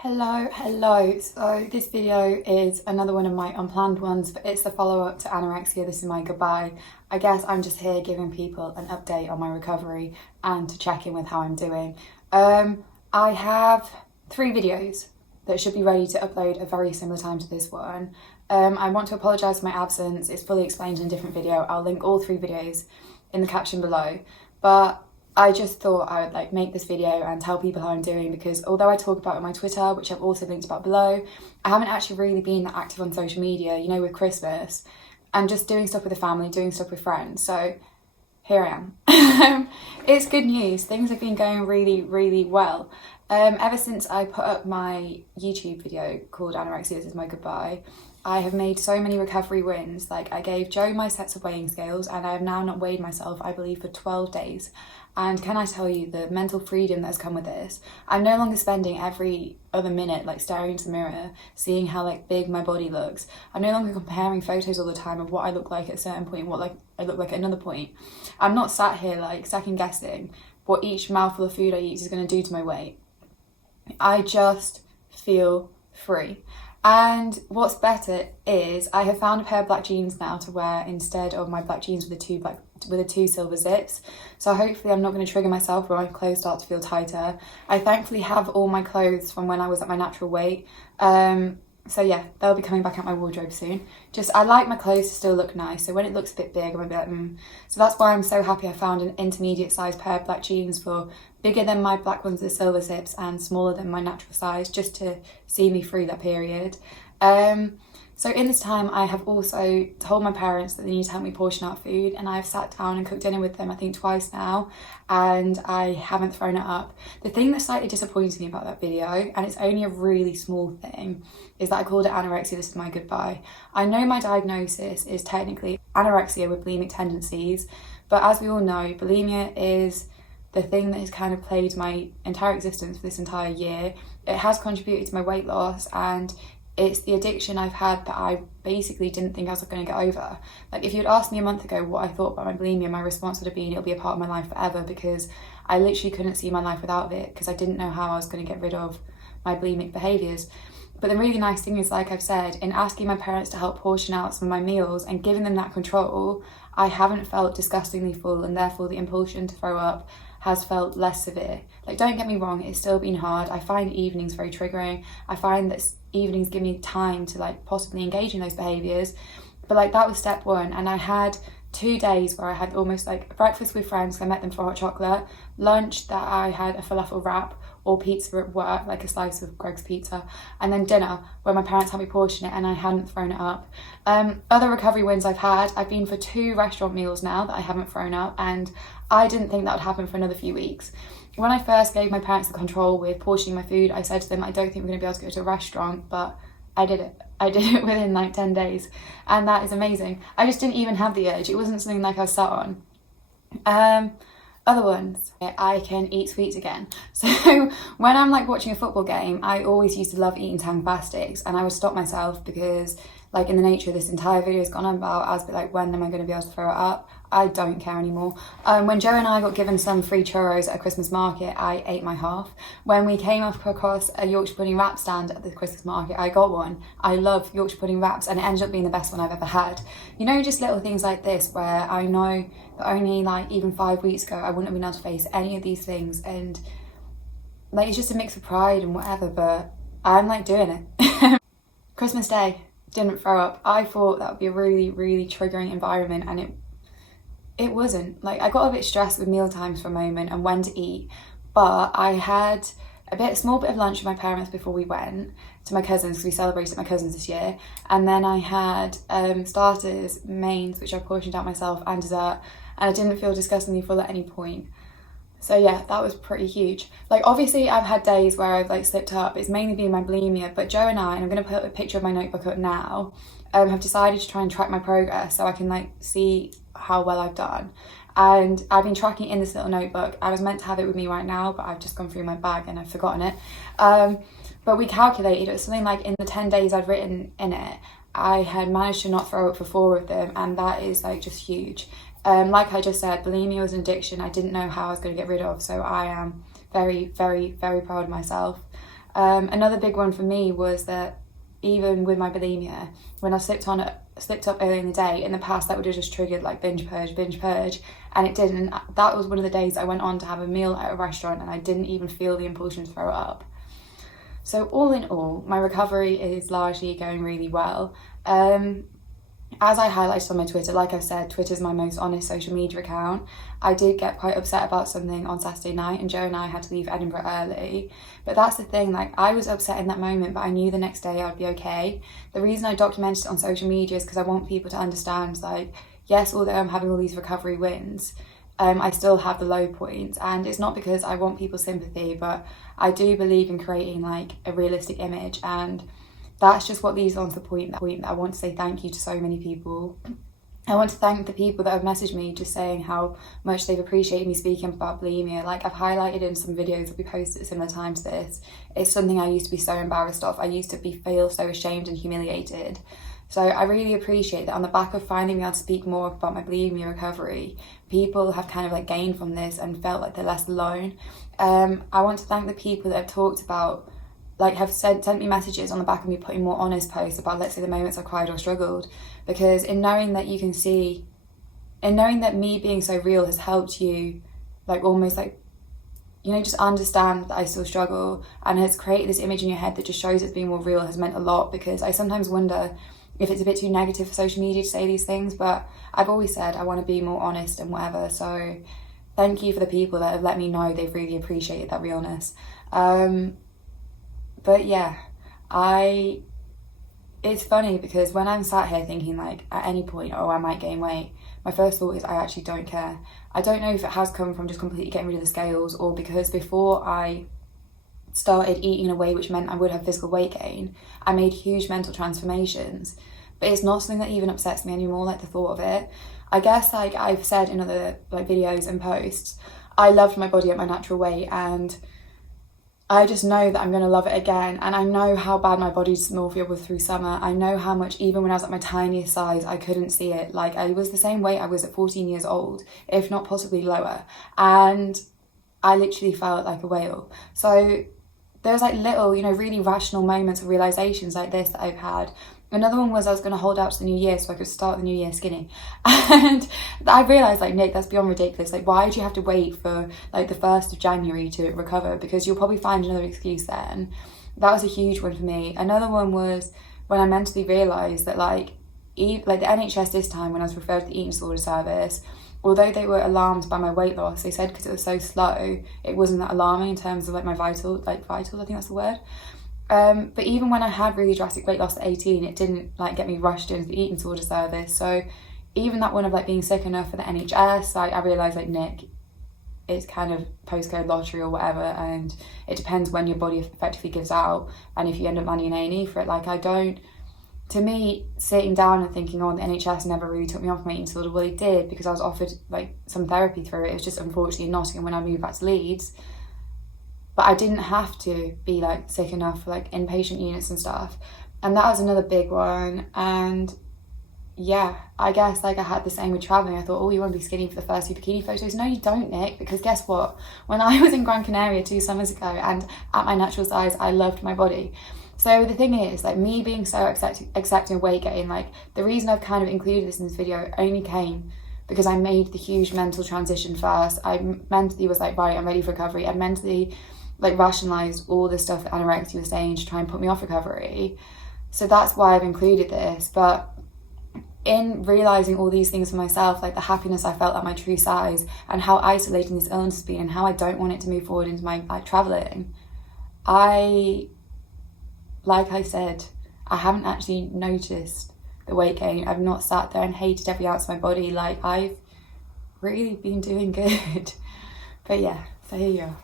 Hello. So this video is another one of my unplanned ones, but it's the follow-up to anorexia. This is my goodbye. I guess I'm just here giving people an update on my recovery and to check in with how I'm doing. I have 3 videos that should be ready to upload at a very similar time to this one. I want to apologise for my absence. It's fully explained in a different video. I'll link all 3 videos in the caption below. But I just thought I would make this video and tell people how I'm doing, because although I talk about it on my Twitter, which I've also linked about below, I haven't actually really been that active on social media, with Christmas and just doing stuff with the family, doing stuff with friends. So here I am. It's good news. Things have been going really well. Ever since I put up my YouTube video called Anorexia, This Is My Goodbye, I have made so many recovery wins. I gave Joe my sets of weighing scales and I have now not weighed myself, I believe, for 12 days. And can I tell you the mental freedom that's come with this? I'm no longer spending every other minute staring into the mirror, seeing how big my body looks. I'm no longer comparing photos all the time of what I look like at a certain point and what I look like at another point. I'm not sat here second guessing what each mouthful of food I eat is going to do to my weight. I just feel free. And what's better is I have found a pair of black jeans now to wear instead of my black jeans with the two silver zips. So hopefully I'm not going to trigger myself when my clothes start to feel tighter. I thankfully have all my clothes from when I was at my natural weight. So yeah, they'll be coming back out my wardrobe soon. I like my clothes to still look nice, so when it looks a bit big, I'm a bit So that's why I'm so happy I found an intermediate size pair of black jeans for bigger than my black ones with silver zips and smaller than my natural size, just to see me through that period. So in this time, I have also told my parents that they need to help me portion out food, and I've sat down and cooked dinner with them, I think twice now, and I haven't thrown it up. The thing that slightly disappointed me about that video, and it's only a really small thing, is that I called it Anorexia, This Is My Goodbye. I know my diagnosis is technically anorexia with bulimic tendencies, but as we all know, bulimia is the thing that has kind of plagued my entire existence for this entire year. It has contributed to my weight loss, and it's the addiction I've had that I basically didn't think I was going to get over. If you'd asked me a month ago what I thought about my bulimia, my response would have been it'll be a part of my life forever, because I literally couldn't see my life without it, because I didn't know how I was going to get rid of my bulimic behaviours. But the really nice thing is, like I've said, in asking my parents to help portion out some of my meals and giving them that control, I haven't felt disgustingly full, and therefore the impulsion to throw up has felt less severe. Don't get me wrong, it's still been hard. I find evenings very triggering. I find that evenings give me time to possibly engage in those behaviours. But that was step 1, and I had 2 days where I had almost breakfast with friends, I met them for hot chocolate, lunch that I had a falafel wrap or pizza at work, a slice of Greg's pizza, and then dinner where my parents helped me portion it and I hadn't thrown it up. Other recovery wins I've been for 2 restaurant meals now that I haven't thrown up, and I didn't think that would happen for another few weeks. When I first gave my parents the control with portioning my food, I said to them, I don't think we're going to be able to go to a restaurant, but I did it. I did it within 10 days, and that is amazing. I just didn't even have the urge. It wasn't something I was sat on. Other ones, I can eat sweets again. So when I'm watching a football game, I always used to love eating Tang Bastics, and I would stop myself because in the nature of this entire video has gone on about as when am I going to be able to throw it up? I don't care anymore. When Joe and I got given some free churros at a Christmas market, I ate my half. When we came up across a Yorkshire pudding wrap stand at the Christmas market, I got one. I love Yorkshire pudding wraps, and it ended up being the best one I've ever had. Just little things like this where I know that only even 5 weeks ago I wouldn't have been able to face any of these things, and it's just a mix of pride and whatever, but I'm doing it. Christmas Day, didn't throw up. I thought that would be a really triggering environment, and it wasn't. I got a bit stressed with meal times for a moment and when to eat, but I had a small bit of lunch with my parents before we went to my cousins, because we celebrated my cousins this year, and then I had starters, mains, which I portioned out myself, and dessert, and I didn't feel disgustingly full at any point. So yeah, that was pretty huge. Obviously I've had days where I've slipped up. It's mainly been my bulimia, but Joe and I'm going to put a picture of my notebook up now, have decided to try and track my progress so I can see how well I've done. And I've been tracking in this little notebook. I was meant to have it with me right now, but I've just gone through my bag and I've forgotten it. But we calculated it was something in the 10 days I'd written in it, I had managed to not throw up for 4 of them, and that is just huge. Like I just said, bulimia was an addiction I didn't know how I was going to get rid of, so I am very proud of myself. Another big one for me was that even with my bulimia, when I slipped up early in the day, in the past that would have just triggered like binge purge, and it didn't. And that was one of the days I went on to have a meal at a restaurant and I didn't even feel the impulsion to throw up. So all in all, my recovery is largely going really well. As I highlighted on my Twitter, like I said, Twitter's my most honest social media account. I did get quite upset about something on Saturday night, and Joe and I had to leave Edinburgh early. But that's the thing, like, I was upset in that moment, but I knew the next day I'd be okay. The reason I documented it on social media is because I want people to understand, like, yes, although I'm having all these recovery wins, I still have the low points, and it's not because I want people's sympathy, but I do believe in creating, like, a realistic image, and that's just what leads on to the point that I want to say thank you to so many people. I want to thank the people that have messaged me just saying how much they've appreciated me speaking about bulimia. Like, I've highlighted in some videos that we posted at a similar time to this. It's something I used to be so embarrassed of. I used to feel so ashamed and humiliated. So I really appreciate that on the back of finally being able to speak more about my bulimia recovery, people have kind of like gained from this and felt like they're less alone. I want to thank the people that have talked about, like, have sent me messages on the back of me putting more honest posts about, let's say, the moments I cried or struggled, because in knowing that you can see, in knowing that me being so real has helped you, like, almost like, you know, just understand that I still struggle, and has created this image in your head that just shows it's being more real, has meant a lot. Because I sometimes wonder if it's a bit too negative for social media to say these things, but I've always said I want to be more honest and whatever. So thank you for the people that have let me know they've really appreciated that realness. But yeah, it's funny because when I'm sat here thinking, like, at any point, oh, I might gain weight, my first thought is I actually don't care. I don't know if it has come from just completely getting rid of the scales, or because before I started eating in a way which meant I would have physical weight gain, I made huge mental transformations. But it's not something that even upsets me anymore, like the thought of it. I guess, like I've said in other like videos and posts, I loved my body at my natural weight, and I just know that I'm going to love it again. And I know how bad my body dysmorphia was through summer. I know how much, even when I was at my tiniest size, I couldn't see it. Like, I was the same weight I was at 14 years old, if not possibly lower. And I literally felt like a whale. So there's like little, you know, really rational moments of realizations like this that I've had. Another one was I was going to hold out to the new year so I could start the new year skinny. And I realised, like, Nick, that's beyond ridiculous. Like, why do you have to wait for, like, the 1st of January to recover? Because you'll probably find another excuse then. That was a huge one for me. Another one was when I mentally realised that, like the NHS this time, when I was referred to the eating disorder service, although they were alarmed by my weight loss, they said because it was so slow, it wasn't that alarming in terms of, like, my vitals, I think that's the word. But even when I had really drastic weight loss at 18, it didn't, like, get me rushed into the eating disorder service. So even that one of, like, being sick enough for the NHS, I realised, like, Nick, it's kind of postcode lottery or whatever, and it depends when your body effectively gives out, and if you end up landing in A&E for it. Like, to me, sitting down and thinking, oh, the NHS never really took me off my eating disorder, well, it did, because I was offered, like, some therapy through it. It was just unfortunately in Nottingham when I moved back to Leeds. But I didn't have to be, like, sick enough for, like, inpatient units and stuff. And that was another big one. And yeah, I guess, like, I had the same with traveling. I thought, oh, you want to be skinny for the first few bikini photos? No, you don't, Nick, because guess what? When I was in Gran Canaria 2 summers ago and at my natural size, I loved my body. So the thing is, like, me being so accepting weight gain, like, the reason I've kind of included this in this video only came because I made the huge mental transition first. I mentally was like, right, I'm ready for recovery. I mentally, like, rationalised all the stuff that anorexia was saying to try and put me off recovery. So that's why I've included this. But in realising all these things for myself, like the happiness I felt at my true size and how isolating this illness has been and how I don't want it to move forward into my, like, travelling, like I said, I haven't actually noticed the weight gain. I've not sat there and hated every ounce of my body. Like, I've really been doing good. But yeah, so here you are.